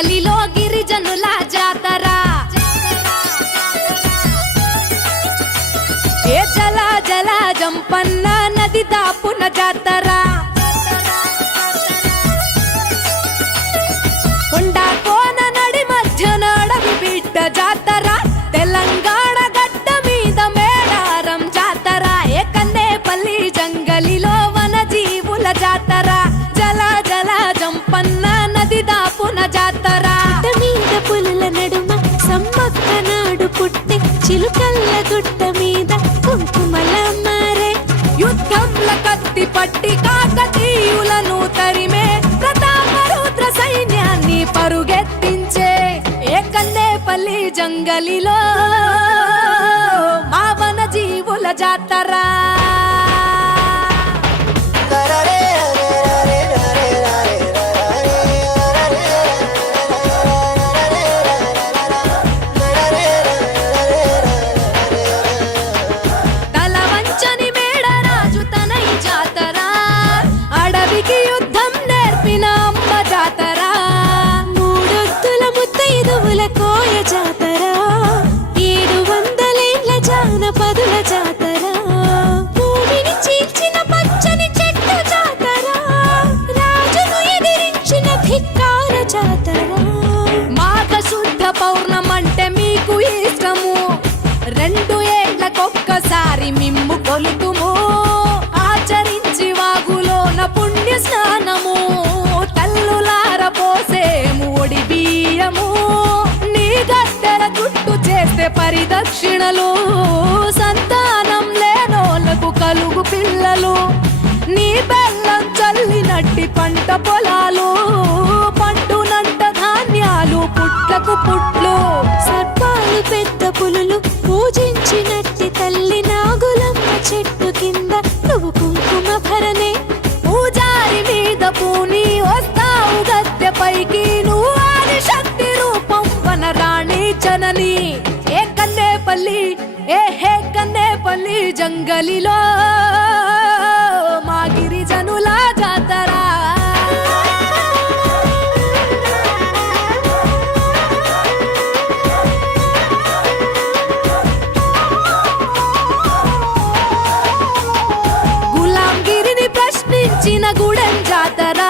జంగలిలో గిరిజనుల జాతర ఏ జల జల జంపన్న నది దాపున జాతర కొండ కోన నడి మధ్యన అడవి బిడ్డ జాతర తెలంగాణ గడ్డ మీద మేడారం జాతర ఏ కన్నేపల్లి జంగలిలో వన జీవుల జాతర జల జల జంపన్న నది దాపున జాతర మీద పులుల నడుమ సమ్మక్క నాడు పుట్టి చిలుకల్ల గుట్ట మీద కుంకుమల మారే యుద్ధంల కత్తి పట్టి కాకతీయులను తరిమే ప్రతాపరుద్ర సైన్యాన్ని పరుగెత్తించే ఏ కన్నేపల్లి జంగలిలో మా వన జీవుల జాతర తలవంచని మేడరాజు తనై జాతర అడవికి యుద్ధం నేర్పిన అమ్మ జాతర మూడొత్తుల ముత్తైదువుల కోయ జాతర 700 ఏళ్ల జానపదుల జాతర భూమిని చీల్చిన పచ్చని చెట్టు జాతర రాజును ఎదిరించిన ధిక్కార జాతర మాఘ శుద్ధ పౌర్ణమంటే మీకు ఇష్టము 2 ఏళ్లకొక్కసారి మిమ్ము కొలుతుము ఆచరించి వాగులోన పుణ్య స్నానము తల్లులార పోసేము ఒడి బియ్యము నీ గద్దెల చుట్టూ చేస్తే పరిదక్షిణలు సంతానం లేనోళ్ళకు కలుగు పిల్లలు నీ బెల్లం చల్లినట్టి పంట పొలాలు పండునంట ధాన్యాలు పుట్లకు పుట్లు సర్పాలు పెద్ద పులులు పూజించినట్టి తల్లి నాగులమ్మ చెట్టు కింద నువ్వు కుంకుమ భరణే పూజారి మీద పూని వస్తావు గద్దెపైకి నువ్వు ఆది శక్తి రూపం వనరాణి జనని ఏ కన్నేపల్లి హే కన్నేపల్లి జంగలిలో మా గిరిజనుల జాతర గులాంగిరిని ప్రశ్నించిన గూడెం జాతర